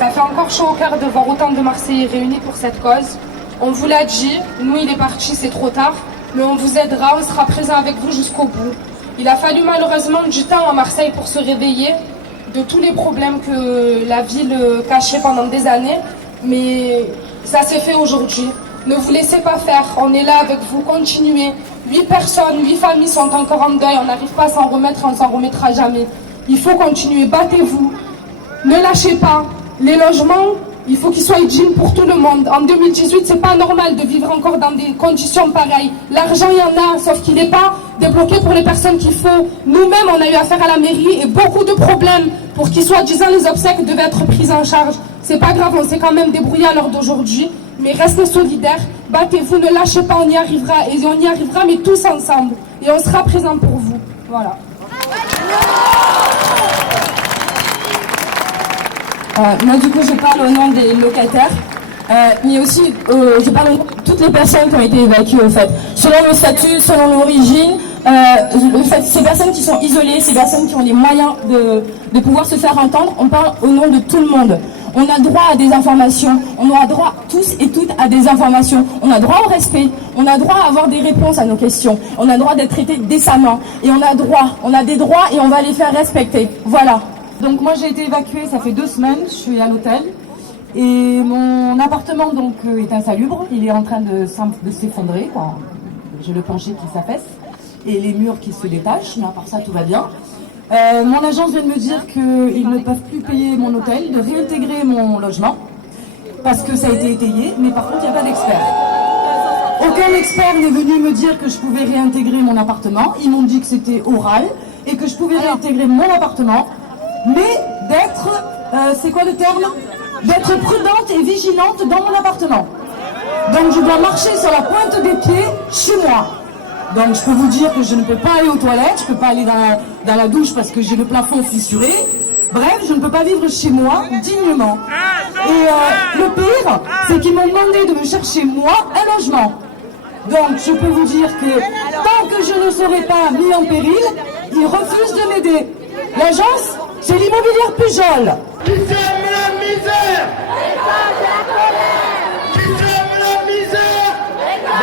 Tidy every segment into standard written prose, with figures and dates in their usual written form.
Ça fait encore chaud au cœur de voir autant de Marseillais réunis pour cette cause. On vous l'a dit, nous il est parti, c'est trop tard, mais on vous aidera, on sera présent avec vous jusqu'au bout. Il a fallu malheureusement du temps à Marseille pour se réveiller de tous les problèmes que la ville cachait pendant des années, mais ça s'est fait aujourd'hui. Ne vous laissez pas faire, on est là avec vous, continuez. 8 personnes, 8 familles sont encore en deuil, on n'arrive pas à s'en remettre, on s'en remettra jamais. Il faut continuer, battez-vous, ne lâchez pas. Les logements, il faut qu'ils soient dignes pour tout le monde. En 2018, c'est pas normal de vivre encore dans des conditions pareilles. L'argent, il y en a, sauf qu'il n'est pas débloqué pour les personnes qu'il faut. Nous-mêmes, on a eu affaire à la mairie et beaucoup de problèmes pour qu'ils soient disant les obsèques devaient être pris en charge. C'est pas grave, on s'est quand même débrouillé à l'heure d'aujourd'hui. Mais restez solidaires, battez-vous, ne lâchez pas, on y arrivera. Et on y arrivera, mais tous ensemble. Et on sera présents pour vous. Voilà. Moi du coup je parle au nom des locataires, mais aussi je parle au nom de toutes les personnes qui ont été évacuées au fait. Selon le statut, selon l'origine, ces personnes qui sont isolées, ces personnes qui ont les moyens de pouvoir se faire entendre, on parle au nom de tout le monde. On a droit à des informations, on a droit tous et toutes à des informations, on a droit au respect, on a droit à avoir des réponses à nos questions, on a droit d'être traité décemment, et on a des droits et on va les faire respecter. Voilà. Donc moi j'ai été évacuée, ça fait 2 semaines, je suis à l'hôtel et mon appartement donc est insalubre, il est en train de s'effondrer, quoi. J'ai le plancher qui s'affaisse et les murs qui se détachent, mais à part ça tout va bien. Mon agence vient de me dire qu'ils ne peuvent plus payer mon hôtel, de réintégrer mon logement parce que ça a été étayé, mais par contre il n'y a pas d'expert. Aucun expert n'est venu me dire que je pouvais réintégrer mon appartement, ils m'ont dit que c'était oral et que je pouvais réintégrer mon appartement. Mais d'être, c'est quoi le terme? D'être prudente et vigilante dans mon appartement. Donc je dois marcher sur la pointe des pieds chez moi. Donc je peux vous dire que je ne peux pas aller aux toilettes, je ne peux pas aller dans la douche parce que j'ai le plafond fissuré. Bref, je ne peux pas vivre chez moi dignement. Et le pire, c'est qu'ils m'ont demandé de me chercher moi un logement. Donc je peux vous dire que tant que je ne serai pas mis en péril, ils refusent de m'aider. L'agence, c'est l'immobilière Pujol. Qui sème la misère? Qui sème la misère?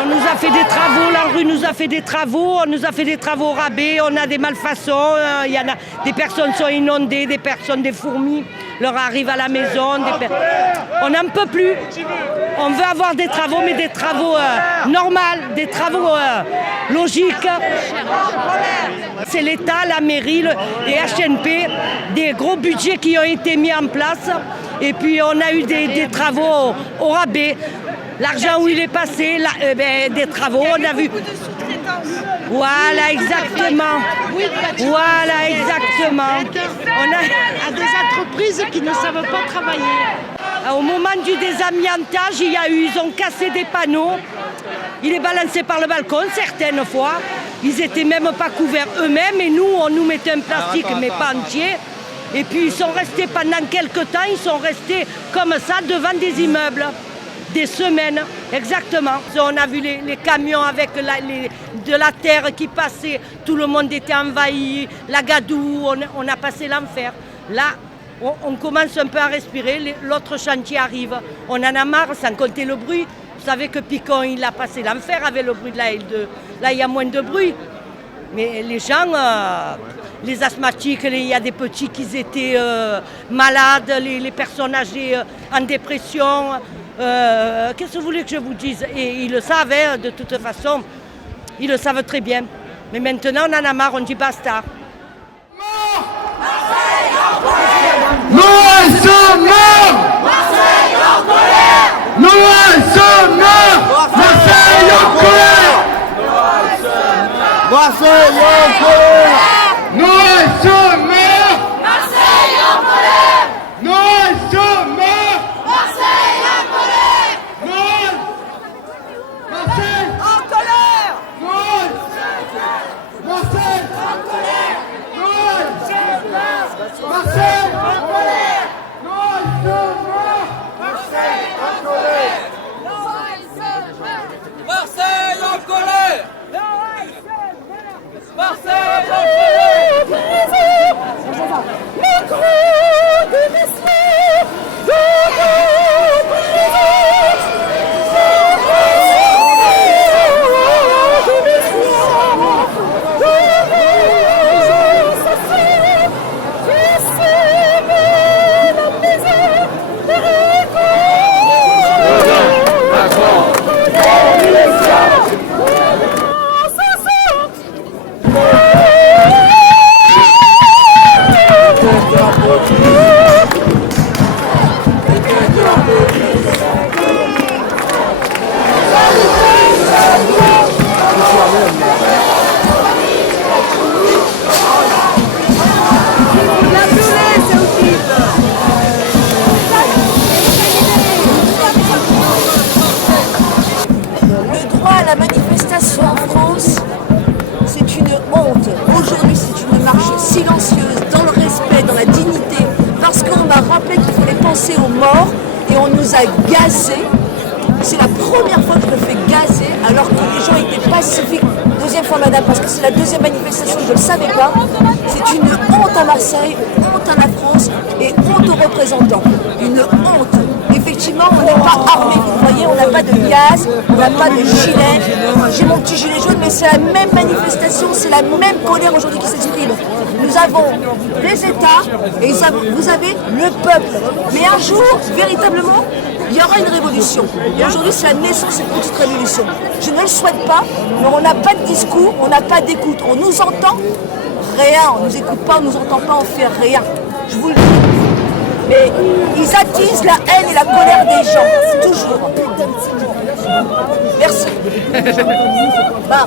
On nous a fait des travaux, la rue nous a fait des travaux, on nous a fait des travaux au rabais, on a des malfaçons, il y en a, des personnes sont inondées, des personnes, des fourmis leur arrivent à la maison, on n'en peut plus. On veut avoir des travaux, mais des travaux normaux, des travaux logiques. C'est l'État, la mairie, les HNP, des gros budgets qui ont été mis en place. Et puis on a eu des travaux au rabais. L'argent où il est passé, des travaux, on a vu. Voilà, exactement. Voilà, exactement. On a des entreprises qui ne savent pas travailler. Au moment du désamiantage, ils ont cassé des panneaux. Il est balancé par le balcon certaines fois. Ils n'étaient même pas couverts eux-mêmes et nous, on nous mettait un plastique, mais pas entier. Et puis ils sont restés pendant quelques temps, ils sont restés comme ça devant des immeubles. Des semaines, exactement. On a vu les camions avec de la terre qui passait, tout le monde était envahi, la gadoue, on a passé l'enfer. Là, on commence un peu à respirer, l'autre chantier arrive. On en a marre, sans compter le bruit. Vous savez que Picon, il a passé l'enfer avec le bruit de la L2. Là, il y a moins de bruit. Mais les gens, les asthmatiques, il y a des petits qui étaient malades, les personnes âgées en dépression. Qu'est-ce que vous voulez que je vous dise? Et ils le savent, de toute façon, ils le savent très bien. Mais maintenant, on en a marre, on dit basta. Nous sommes morts! Marseille en colère! Nous sommes morts! Marseille en colère! Marseille en colère! Nous sommes morts! Marseille en colère! Nous sommes morts! Marseille en colère! Marseille En colère! Marseille En colère! Marseille En colère! Marseille en colère! Marseille en colère! Marseille en colère! m'a rappelé qu'il fallait penser aux morts et on nous a gazés. C'est la première fois que je me fais gazer alors que les gens étaient pacifiques. Deuxième fois, madame, parce que c'est la deuxième manifestation, je ne le savais pas. C'est une honte à Marseille, honte à la France et honte aux représentants. Une honte. Effectivement, on n'est pas armés, vous voyez, on n'a pas de gaz, on n'a pas de gilet. J'ai mon petit gilet jaune, mais c'est la même manifestation, c'est la même colère aujourd'hui qui s'exprime. Nous avons les États et vous avez le peuple. Mais un jour, véritablement, il y aura une révolution. Et aujourd'hui, c'est la naissance d'une petite révolution. Je ne le souhaite pas, mais on n'a pas de discours, on n'a pas d'écoute. On nous entend, rien. On ne nous écoute pas, on ne nous entend pas, on fait rien. Je vous le dis. Mais ils attisent la haine et la colère des gens, toujours. Merci. Bah.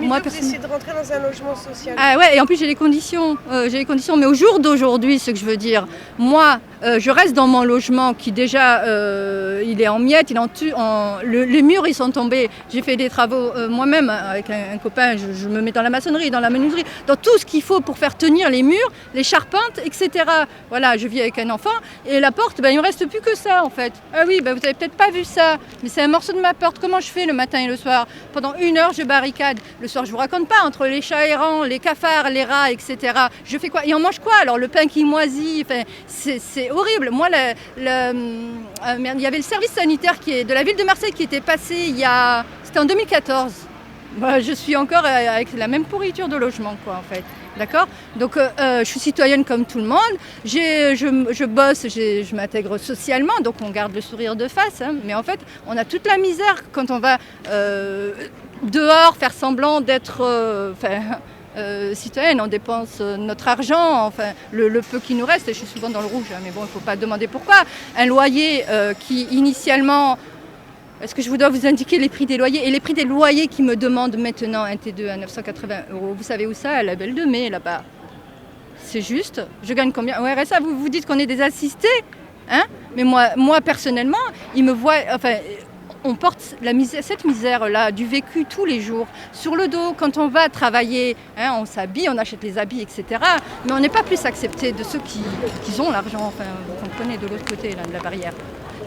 Moi, vous essayez de rentrer dans un logement social. Ah ouais, et en plus j'ai les conditions, mais au jour d'aujourd'hui, ce que je veux dire, moi, je reste dans mon logement qui déjà, il est en miettes, les murs ils sont tombés. J'ai fait des travaux moi-même avec un copain, je me mets dans la maçonnerie, dans la menuiserie, dans tout ce qu'il faut pour faire tenir les murs, les charpentes, etc. Voilà, je vis avec un enfant et la porte, il ne me reste plus que ça en fait. Ah oui, vous n'avez peut-être pas vu ça, mais c'est un morceau de ma porte. Comment je fais le matin et le soir? Pendant 1 heure, je barricade. Le soir, je vous raconte pas, entre les chats errants, les cafards, les rats, etc. Je fais quoi? Et on mange quoi? Alors le pain qui moisit, c'est horrible. Moi, il y avait le service sanitaire de la ville de Marseille qui était passé c'était en 2014. Bah, je suis encore avec la même pourriture de logement, quoi, en fait. D'accord? Donc, je suis citoyenne comme tout le monde. Je bosse, je m'intègre socialement, donc on garde le sourire de face. Hein, mais en fait, on a toute la misère quand on va dehors faire semblant d'être citoyenne. On dépense notre argent, enfin, le peu qui nous reste. Et je suis souvent dans le rouge, hein, mais bon, il ne faut pas demander pourquoi. Un loyer qui, initialement... Est-ce que je vous dois vous indiquer les prix des loyers? Et les prix des loyers qui me demandent maintenant un T2 à 980 €. Vous savez où ça? À la Belle de Mai, là-bas. C'est juste. Je gagne combien? Au RSA, vous vous dites qu'on est des assistés, hein? Mais moi, personnellement, ils me voient... Enfin, on porte cette misère-là, du vécu tous les jours, sur le dos. Quand on va travailler, hein, on s'habille, on achète les habits, etc. Mais on n'est pas plus accepté de ceux qui ont l'argent. Enfin, vous comprenez, de l'autre côté là, de la barrière.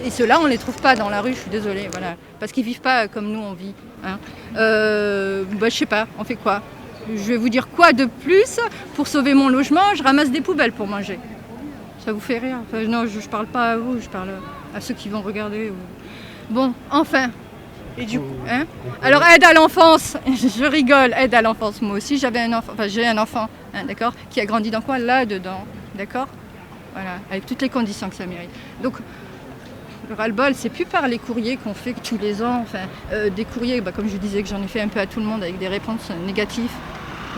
Et ceux-là, on ne les trouve pas dans la rue, je suis désolée, voilà. Parce qu'ils ne vivent pas comme nous, on vit. Hein. Je sais pas, on fait quoi? Je vais vous dire quoi de plus? Pour sauver mon logement, je ramasse des poubelles pour manger. Ça vous fait rire? Enfin, non, je ne parle pas à vous, je parle à ceux qui vont regarder. Bon, enfin. Et du coup, hein? Alors, aide à l'enfance, je rigole, aide à l'enfance. Moi aussi, j'ai un enfant, hein, d'accord, qui a grandi dans quoi? Là-dedans, d'accord? Voilà, avec toutes les conditions que ça mérite. Donc, le ras-le-bol, c'est plus par les courriers qu'on fait tous les ans. Enfin, des courriers, comme je disais, que j'en ai fait un peu à tout le monde avec des réponses négatives.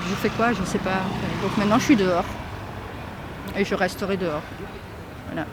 Je fais quoi? Je ne sais pas. Donc maintenant, je suis dehors. Et je resterai dehors. Voilà.